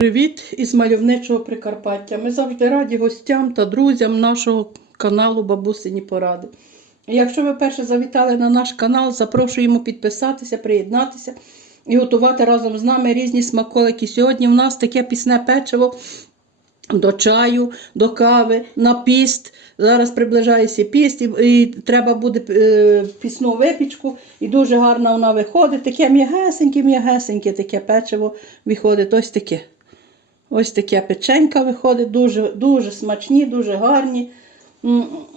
Привіт із мальовничого Прикарпаття. Ми завжди раді гостям та друзям нашого каналу Бабусині Поради. Якщо ви перше завітали на наш канал, запрошуємо підписатися, приєднатися і готувати разом з нами різні смаколики. Сьогодні в нас таке пісне печиво до чаю, до кави, на піст. Зараз приближається піст, і, і треба буде е, пісну випічку, і дуже гарно вона виходить. Таке м'ягесеньке, м'ягесеньке таке печиво виходить. Ось таке. Ось таке печенька виходить, дуже, дуже смачні, дуже гарні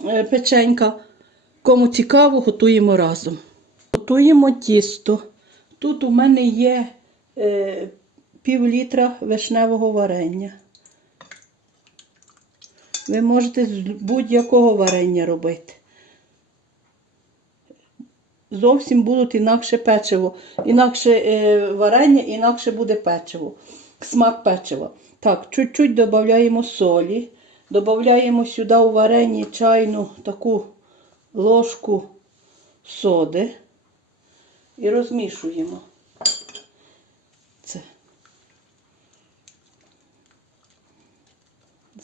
е, печенька. Кому цікаво, готуємо разом. Готуємо тісто. Тут у мене є е, пів літра вишневого варення. Ви можете з будь-якого варення робити. Зовсім будуть інакше печиво. Інакше е, варення, інакше буде печиво. Смак печива. Так, чуть-чуть додаємо солі. Додаємо сюди у варені чайну таку ложку соди і розмішуємо. Це.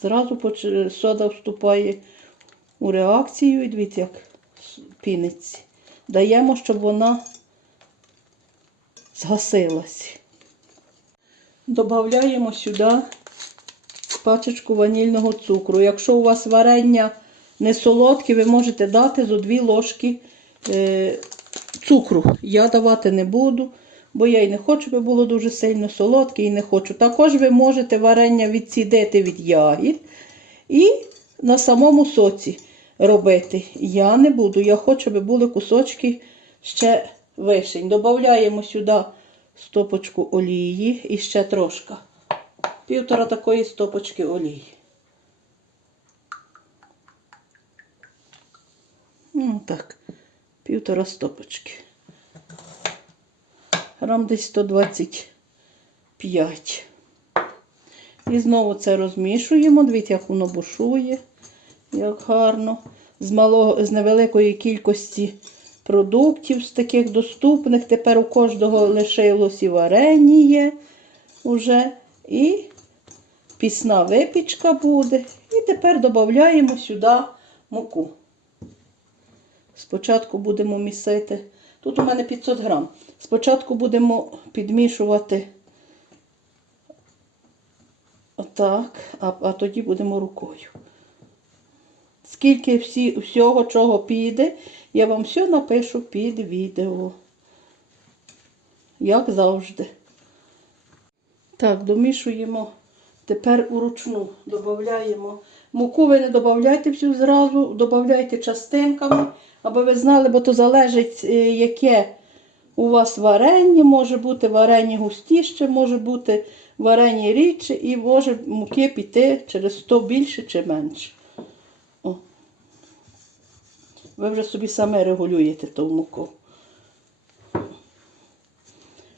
Зразу сода вступає у реакцію і дивіться, як піниться. Даємо, щоб вона згасилась. Добавляємо сюди пачечку ванільного цукру. Якщо у вас варення не солодке, ви можете дати зо дві ложки е, цукру. Я давати не буду, бо я і не хочу, щоб було дуже сильно солодке, і не хочу. Також ви можете варення відсідити від ягід і на самому соці робити. Я не буду. Я хочу, щоб були кусочки ще вишень. Додаємо сюди стопочку олії і ще трошки. Півтора такої стопочки олії. Ну так, півтора стопочки. Грам десь 125. І знову це розмішуємо. Дивіться, як воно бушує, як гарно. З, малого, з невеликої кількості продуктів, з таких доступних. Тепер у кожного лишилось і варення уже. І пісна випічка буде. І тепер додаємо сюди муку. Спочатку будемо місити. Тут у мене 500 грам. Спочатку будемо підмішувати отак, а, а тоді будемо рукою. Скільки всі, всього, чого піде, я вам все напишу під відео. Як завжди. Так, домішуємо. Тепер уручну додаємо. Муку ви не додавайте всю зразу, додавайте частинками, аби ви знали, бо то залежить, е, яке у вас варення. Може бути варення густіше, може бути варення рідше, і може муки піти через 100 більше чи менше. О. Ви вже собі саме регулюєте ту муку.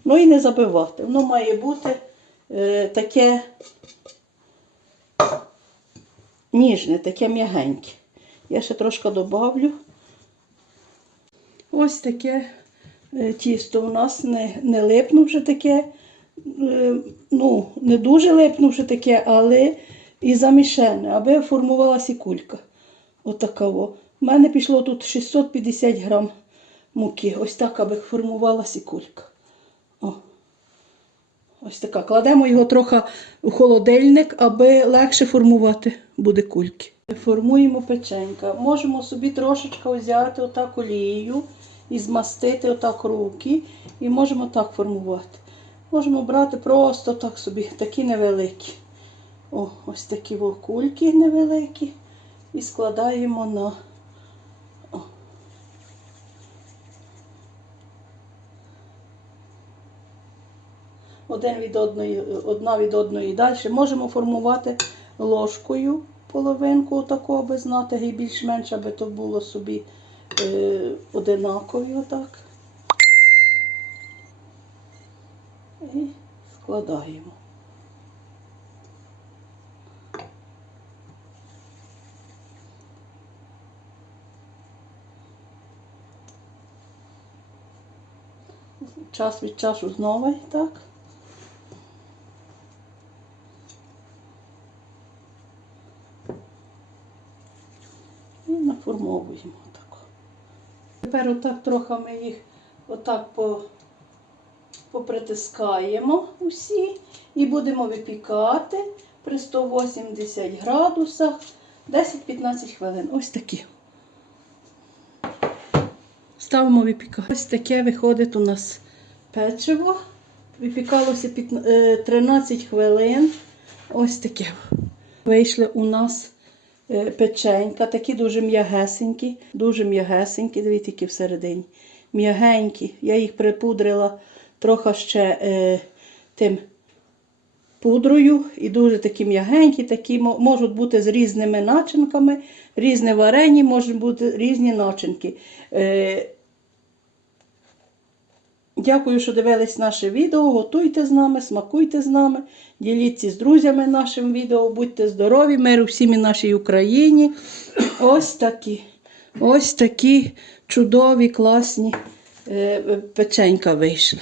Ну і не забивати. Воно має бути е, таке ніжне, таке м'ягеньке. Я ще трошки добавлю. Ось таке е, тісто у нас не, не липнувши таке, е, ну, не дуже липнувши таке, але і замішане, аби формувалася кулька. Отакаво. У мене пішло тут 650 грам муки. Ось так, аби формувалася кулька. Ось така. Кладемо його трохи у холодильник, аби легше формувати буде кульки. Формуємо печенька. Можемо собі трошечки взяти отак олією і змастити отак руки. І можемо так формувати. Можемо брати просто так собі, такі невеликі. О, ось такі кульки невеликі. І складаємо на. Один від одної, одна від одної далі. Можемо формувати ложкою половинку аби знати, і більш-менш, аби то було собі е, одинакові отак. І складаємо. Час від часу знову так. заформовуємо. Так. Тепер отак трохи ми їх отак по, попритискаємо усі і будемо випікати при 180 градусах 10-15 хвилин. Ось такі. Ставимо випікати. Ось таке виходить у нас печиво. Випікалося е, 13 хвилин. Ось таке. Вийшли у нас е, печенька, такі дуже м'ягесенькі, дуже м'ягесенькі, дивіться, які всередині. М'ягенькі. Я їх припудрила трохи ще е, тим пудрою і дуже такі м'ягенькі, такі можуть бути з різними начинками, різне варені, можуть бути різні начинки. Е, Дякую, що дивились наше відео. Готуйте з нами, смакуйте з нами, діліться з друзями нашим відео. Будьте здорові, миру всім і нашій Україні. Ось такі, ось такі чудові, класні е, печенька вийшли.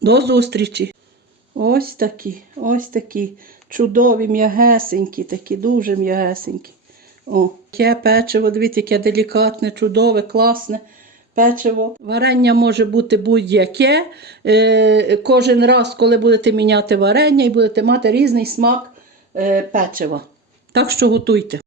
До зустрічі! Ось такі, ось такі чудові, м'ягесенькі, такі дуже м'ягесенькі. О, яке печиво, дивіться, яке делікатне, чудове, класне печиво. Варення може бути будь-яке. Е, кожен раз, коли будете міняти варення, і будете мати різний смак е, печива. Так що готуйте.